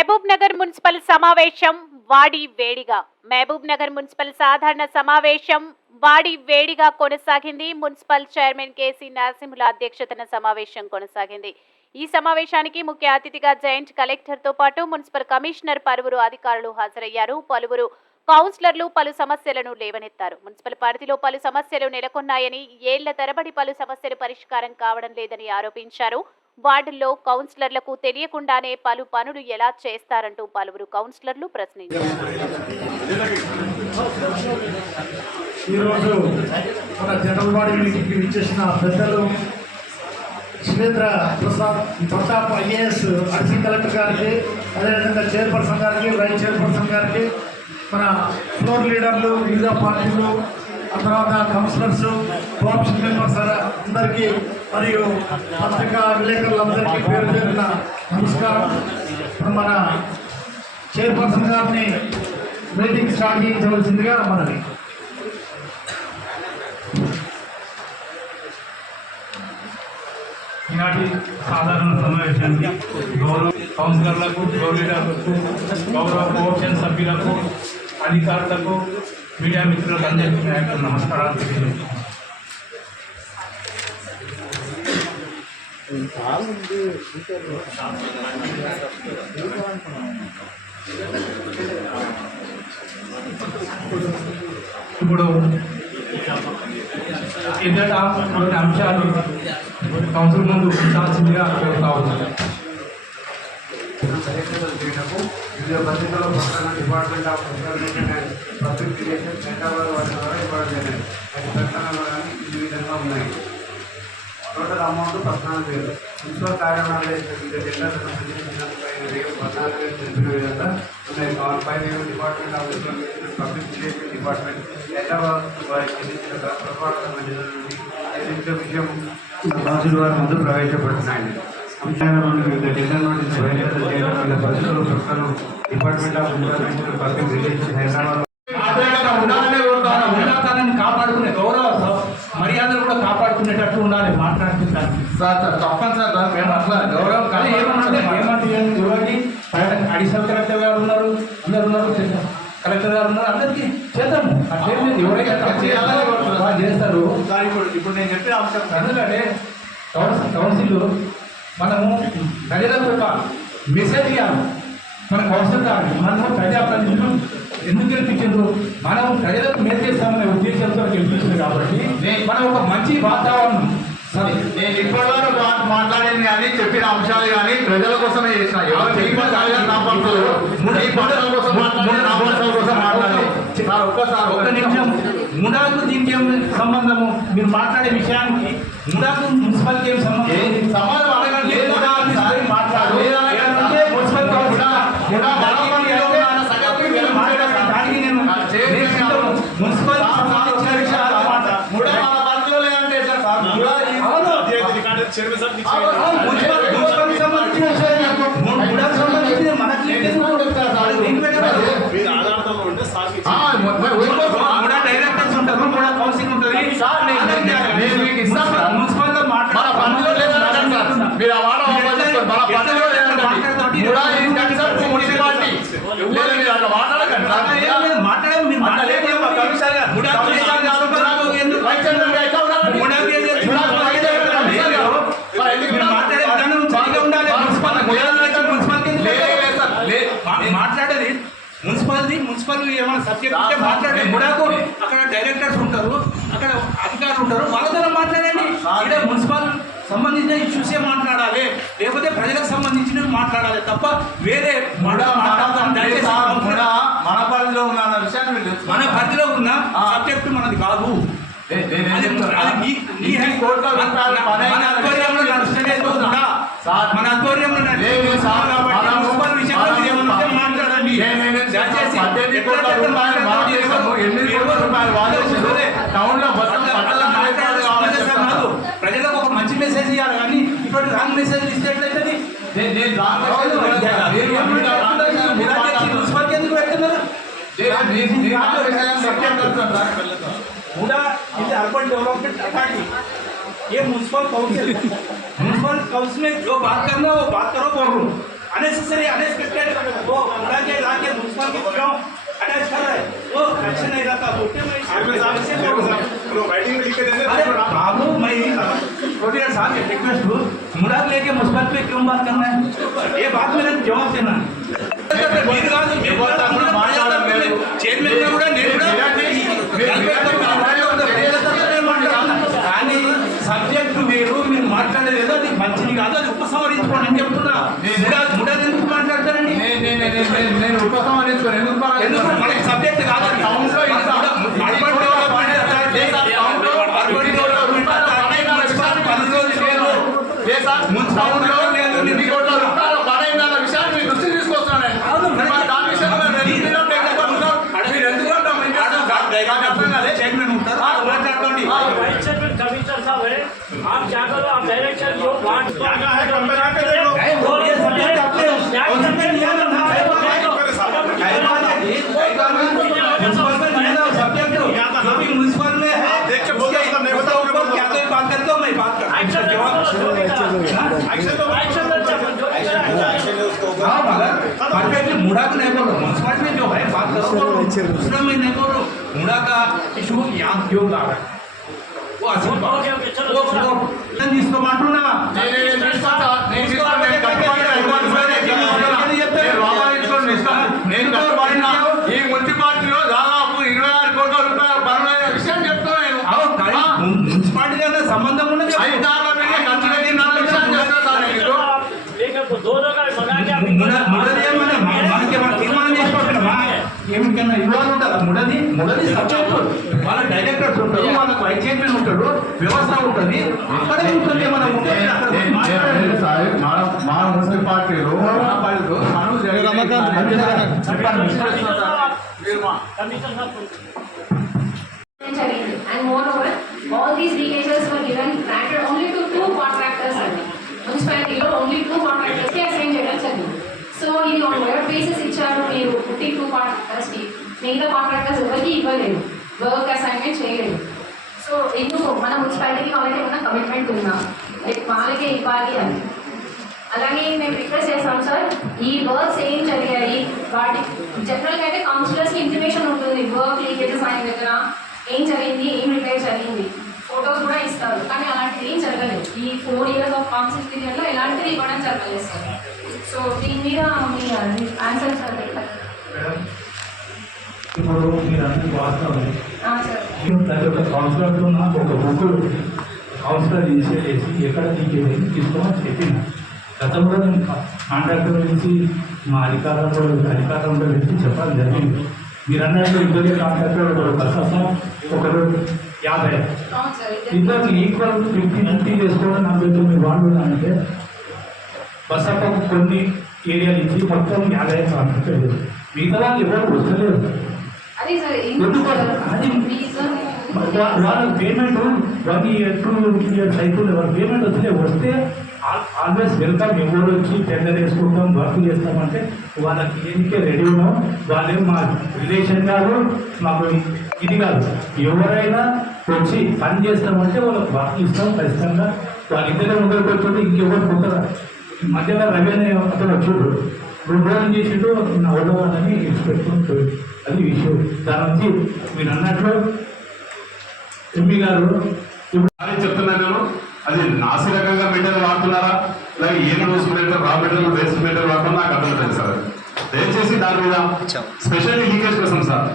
Mahabub Nagar municipal సమావేశం వాడి వేడిగా మహబూబ్ నగర్ మున్సిపల్ సాధారణ సమావేశం వాడి వేడిగా కొనసాగింది. మున్సిపల్ చైర్మన్ కేసీ నరసింహుల అధ్యక్షతన సమావేశం కొనసాగింది. ఈ సమావేశానికి ముఖ్య అతిథిగా జాయింట్ కలెక్టర్ తో పాటు మున్సిపల్ కమిషనర్ పలువురు అధికారులు హాజరయ్యారు. పలువురు కౌన్సిలర్లు పలు సమస్యలను లేవనెత్తారు. మున్సిపల్ పరిధిలో పలు సమస్యలు నెలకొన్నాయని, ఏళ్ల తరబడి పలు సమస్యలు పరిష్కారం కావడం లేదని ఆరోపించారు. వార్డుల్లో కౌన్సిలర్లకు తెలియకుండానే పలు పనులు ఎలా చేస్తారంటూ పలువురు కౌన్సిలర్లు ప్రశ్నించారు. ఈరోజు మన జనరల్ బాడీ మీటింగ్కి విచ్చేసిన పెద్దలు Surendra Pratap IAS additional collector గారికి, అదేవిధంగా చైర్పర్సన్ గారికి, వైస్ చైర్పర్సన్ గారికి, మన ఫ్లోర్ లీడర్లు, వివిధ పార్టీలు, ఆ తర్వాత కౌన్సిలర్స్, కోఆప్షన్ మెంబర్స్ అందరికీ మరియు పత్రికా విలేకరులందరికీ పేరు పేరున నమస్కారం. ఇప్పుడు మన చైర్పర్సన్ గారిని మీటింగ్ స్టార్ట్ చేయించవలసిందిగా మనవి. ఈనాటి సాధారణ సమావేశానికి గౌరవ కౌన్సిలర్లకు, లీడర్లకు, గౌరవ కోఆప్షన్ సభ్యులకు, అధికారులకు, మీడియా మిత్రులకు అందరికీ నమస్కారాలు తెలియజేస్తున్నాను. ఇప్పుడు ఎదుట కొన్ని అంశాలు కౌన్సిల్ ముందు ఉంచాల్సిందిగా కావచ్చు. వివిధ పత్రికల్లో పక్కన department of information and public relations Hyderabad వాటి ద్వారా ఇవ్వడం జరిగింది. అది ప్రకటనలు కానీ ఈ విధంగా ఉన్నాయి. Total amount 14,000. మున్సిపల్ కార్యాలయాలు వివిధ టెండర్లను సందర్శించినందుకు 14,000 తెలిపిన విధంగా ఉన్నాయి. 5,000 department of information and public relation department Hyderabad వారికి చెల్లించిన పొరపాట్ల మండలి నుండి చెల్లించిన విషయం కౌన్సిల్ వారి ముందు ప్రవేశపెడుతున్నాయి. అంశాలను వివిధ టెండర్ నోటీసు బయలుదేరి చేయడం వివిధ పరిస్థితులు ప్రస్తుతం department of information and public relation Hyderabad ఉన్నతాన్ని కాపాడుకునే గౌరవ మర్యాదలు కూడా కాపాడుకునేటట్టు ఉండాలి. మాట్లాడుకుంటాను సార్ తప్పనిసరి సార్, మేము అట్లా గౌరవం కానీ ఏమంటే అడిషనల్ కలెక్టర్ గారు ఉన్నారు, అందరు ఉన్నారు, కలెక్టర్ గారు ఉన్నారు, అందరికీ చేద్దాము. అట్లేం లేదు, ఎవరైనా చేస్తారు. ఇప్పుడు నేను చెప్పిన అంశం ఎందుకంటే కౌన్సిల్ మనము ప్రజలకు ఒక మెసేజ్ ఇవ్వాలి. మన కౌన్సిల్ కాదు, మనము ప్రజాప్రతినిధులు ఎందుకు గెలిపించారు, మనం ప్రజలకు మేలు చేస్తామనే ఉద్దేశంతో గెలిపించింది. కాబట్టి మనం ఒక మంచి వాతావరణం. సరే, నేను ఇప్పటివరకు మాట్లాడింది కానీ చెప్పిన అంశాలు కానీ ప్రజల కోసమే చేసిన. ఎవరు చెప్పిన ఒక్కసారి ఒక నిమిషం, ముడాకు దీనికి ఏం సంబంధము? మీరు మాట్లాడే విషయానికి ముడాకు మున్సిపల్కి ఏం సంబంధం? సమాధానం అడగండి. మాట్లాడు మున్సిపల్ మున్సిపల్ డైరెక్టర్స్ ఉంటారు, కూడా కౌన్సిల్ ఉంటుంది. మున్సిపల్ తో మాట్లాడేది మున్సిపల్ ఏమైనా సబ్జెక్ట్ ఉంటే మాట్లాడే. ముడాకు అక్కడ డైరెక్టర్స్ ఉంటారు, అక్కడ అధికారులు ఉంటారు, వాళ్ళతో మాట్లాడండి. ఇక్కడ మున్సిపల్ సంబంధించిన ఇష్యూసే మాట్లాడాలి, లేకపోతే ప్రజలకు సంబంధించినవి మాట్లాడాలి తప్ప వేరే మన పరిధిలో ఉన్న విషయాన్ని మన పరిధిలో ఉన్న సబ్జెక్ట్ మనది కాదు. మన ఆధ్వర్యంలో మాట్లాడండి. ప్రజలకు ఒక మంచి మెసేజ్ ఇవ్వాలి, కానీ ఇప్పుడు రాంగ్ మెసేజ్ ఇచ్చేట్లయితే మున్సిపల్కి ఎందుకు పెడుతున్నారు? ఇది अर्बन डेवलपमेंट अथॉरिटी, ये म्यूनसिपल काउंसिल में जो बात करना वो बात करो बोल रहा हूँ। अननेसेसरी अनएक्सपेक्टेड वो उड़ा के ला के मुंसिपल को क्यों अटैच कर रहे हैं वो एक्शन नहीं रहता तो राइटिंग में लिख के देंगे। अरे बाबू मैं प्रोफेसर साहब एक रिक्वेस्ट हूँ मुड़ा लेके मुस्बत पे क्यों बात करना है ये बात मेरे जवाब देना చైర్మన్ కూడా నేను కానీ సబ్జెక్టు వేరు మీరు మాట్లాడేది అది మంచిది కాదు అది ఉపసంహరించుకోండి అని చెప్తున్నా ముడది ఎందుకు మాట్లాడతారండి నేను ఉపసంహరించుకోను ఎందుకు మనకి సబ్జెక్ట్ కాదు चेयरमैन ఉంటారు మాట్లాడండి वाइस चेयरमैन कमिश्नर साहब है आप क्या करो आप डायरेक्शन जो वार्ड क्या है कंपेयर करके देखो वो ये सब्जेक्ट अपने सब्जेक्ट लिया ना सब्जेक्ट जो भी म्युनिसिपल में है देख के बोल सकता नहीं बताओगे क्या कोई बात करते हो मैं बात करता हूं एक्शन तो हाँ मगर परफेक्टली मुड़ा का नहीं बोल रहा म्युनिसिपल में जो है बात करो दूसरा में नहीं बोल रहा मुड़ा का इशू यहाँ क्यों ला रहा है वो असल बात वो తీసుకోమంటున్నా నేను కష్టపడిన ఈ మున్సిపాలిటీలో దాదాపు 26 కోట్ల రూపాయల పనుల విషయం చెప్తున్నాను మున్సిపాలిటీ సంబంధం ఉన్నది అధికారుల మీద ఖర్చు పెట్టిన విషయం చెప్తున్నా సార్ మీకు लेकर दोनों का मंगा के ముడది ఏమన్నా మనకి మన తీర్మానం చేసుకోవట్లేమా ఏమిటన్నా ఇవ్వాలి ఉంటుందా ముడది సబ్జెక్ట్ వాళ్ళ డైరెక్టర్స్ ఉంటారు వాళ్ళకి వైస్ చైర్మన్ ఉంటాడు వ్యవస్థ ఉంటుంది అక్కడే ఉంటుంది మనం మా మున్సిపాలిటీలో పనులు कमिश्नर साहब And moreover, all these leakages were given granted only to 2 contractors only. Municipality lo only 2 contractors ke assign cheyadam jarigindi. So ఇది on where basis ఇచ్చారు మీరు 2 contractors కి మిగతా కాంట్రాక్టర్స్ ఎవరికి ఇవ్వలేదు వర్క్ అసైన్మెంట్ చేయలేదు. సో ఎందుకు మన మున్సిపాలిటీకి వాళ్ళకి ఏమైనా కమిట్మెంట్ ఉందా లైక్ వాళ్ళకే ఇవ్వాలి అని. అలాగే మేము రిక్వెస్ట్ చేస్తాం సార్ ఈ వర్క్స్ ఏం జరిగాయి వాటి జనరల్గా అయితే కౌన్సిలర్స్కి ఇంటిమేషన్ ఉంటుంది వర్క్ లీకేజెస్ అయిన దగ్గర ఏం జరిగింది ఏం రిపేర్ జరిగింది ఫొటోస్ కూడా ఇస్తారు కానీ అలాంటిది ఏం జరగలేదు ఈ 4 years ఆఫ్ కౌన్సిల్ పీరియడ్లో ఎలాంటిది ఇవ్వడం జరగలేదు సార్. సో దీని మీద మీ ఆన్సర్ సార్ ఇప్పుడు మీరు అన్నది వాస్తవం సార్. ప్రతి ఒక్క కౌన్సిలర్తో నాకు ఒక బుక్ కౌన్సిలర్ ఇనిషియేట్ చేసి ఎక్కడ నీకేది తీసుకోమని చెప్పింది. గతంలో నేను కాంట్రాక్టర్ నుంచి మా అధికారంలో నుంచి చెప్పడం జరిగింది. మీరు అన్నట్టు ఇద్దరు కాంట్రాక్టర్ ఒకరు ప్రస్తుతం ఒకరు 50 అవును సార్ ఇద్దరికి ఈక్వల్ 50-50 చేసుకోవడం 49 వార్డులు అంటే బసప్ప కొన్ని ఏరియా నుంచి మొత్తం 50 కాంట్రాక్టర్ మిగతా వాళ్ళు ఎవరు వస్తలేరు. అదే సార్ రీజన్ వాళ్ళ పేమెంట్ 1 year 2 years అయిపోయింది. వాళ్ళ పేమెంట్ వస్తే ఆల్వేస్ వెల్కమ్. ఎవరు వచ్చి టెండర్ వేసుకుంటాం వర్క్ చేస్తామంటే వాళ్ళకి ఏదికే రెడీ ఉన్నాం. వాళ్ళే మా రిలేషన్ కాదు మాకు ఇది కాదు. ఎవరైనా వచ్చి పని చేస్తామంటే వాళ్ళకి వర్క్ ఇస్తాం ఖచ్చితంగా. వాళ్ళిద్దరే ముందరికి వచ్చి ఇంకెవరు పోతారా మధ్యలో రవి అతను వచ్చాడు 2 రోజులు చేసిండు నా వదవాలని పెట్టుకుంటూ అది విషయం. దాని నుంచి మీరు అన్నట్లు ఎంపీ గారు అని చెప్తున్నాను నేను. అది నాసిరకంగా మెటీరియల్ వాడుతున్నారా లేక ఏం రోజు material raw material waste material వాడుతున్నా నాకు అర్థం లేదు సార్. దయచేసి దాని మీద స్పెషల్లీ లీకేజ్ కోసం సార్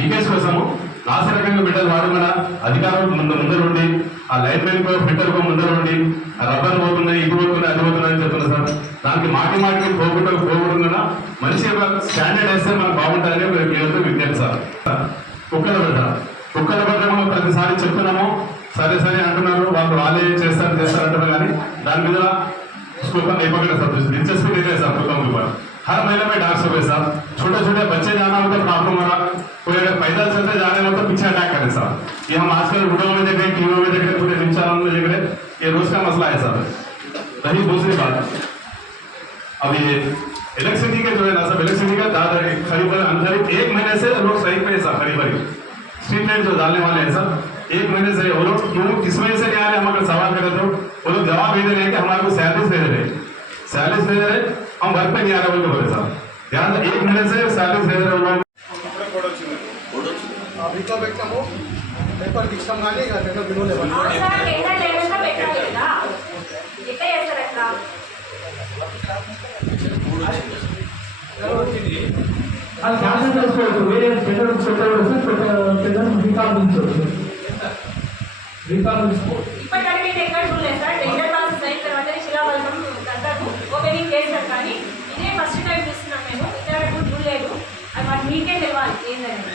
లీకేజ్ కోసము నాసిరకంగా మెటీరియల్ వాడమన్నా అధికారులు ముందరుండి ఆ లైన్ మెయిన్ ఫిల్టర్ ముందరుండి ఆ రబ్బర్ పోతున్నాయి ఇది పోతున్నాయి అది పోతున్నాయి అని చెప్తున్నా సార్. దానికి మాటికి పోగొట్టుకున్నా మనిషి యొక్క స్టాండర్డ్ వేస్తే మనకు బాగుంటుందని మీరంతా విజ్ఞప్తి సార్. కుక్కల భద్రము ప్రతిసారి చెప్తున్నాము సరే అంటున్నారు వాళ్ళే చేస్తారంటున్నారు కానీ దాని మీద उसको नहीं पकड़ा सर दिलचस्पी नहीं रहे सर कुत्तों के ऊपर हर महीने में डांस हो गए सर छोटे बच्चे जाना हो तो प्रॉब्लम हो रहा कोई अगर पैदल चलते जा रहे हो तो पीछे अटैक करें सर. ये हम आजकल वीडियो में देख रहे हैं टीवी में देख रहे पूरे न्यूज चैनल में देख रहे ये रोज का मसला है सर. रही दूसरी बात अब ये इलेक्ट्रिसिटी के जो है ना सब इलेक्ट्रिसिटी का करीब 1 महीने से लोग सही पे सर करीब स्ट्रीट लाइट जो डालने वाले हैं सर 1 महीने से वो लोग क्यों किस वजह से नहीं आ रहे हम अगर सवाल करें तो वो लोग जवाब दे रहे हैं कि हमारे को सैलरीज दे रहे हैं. सैलरी दे रहे हम घर पे नहीं आ रहे बोल के बोले साहब यहाँ 1 महीने से सैलरी दे रहे उन्होंने अभी तो పెట్టాము పేపర్ ఇస్తాం కానీ ఇక టెండర్ విలువలేదు అది క్యాన్సిల్ చేసుకోవచ్చు. వేరే టెండర్ టెండర్ రీకాల్పించవచ్చు. ఇప్పటికంటే నేను ఎక్కడ చూడలేదు సార్. టెండర్ ప్రాసెస్ అయిన తర్వాత శిలాబలం కట్టారు, ఓపెనింగ్ చేశారు, కానీ ఇదే ఫస్ట్ టైం చూస్తున్నాం మేము. ఇక్కడ చూడలేదు. అది మాకు మీకే తెలియాలి ఏంటనేది.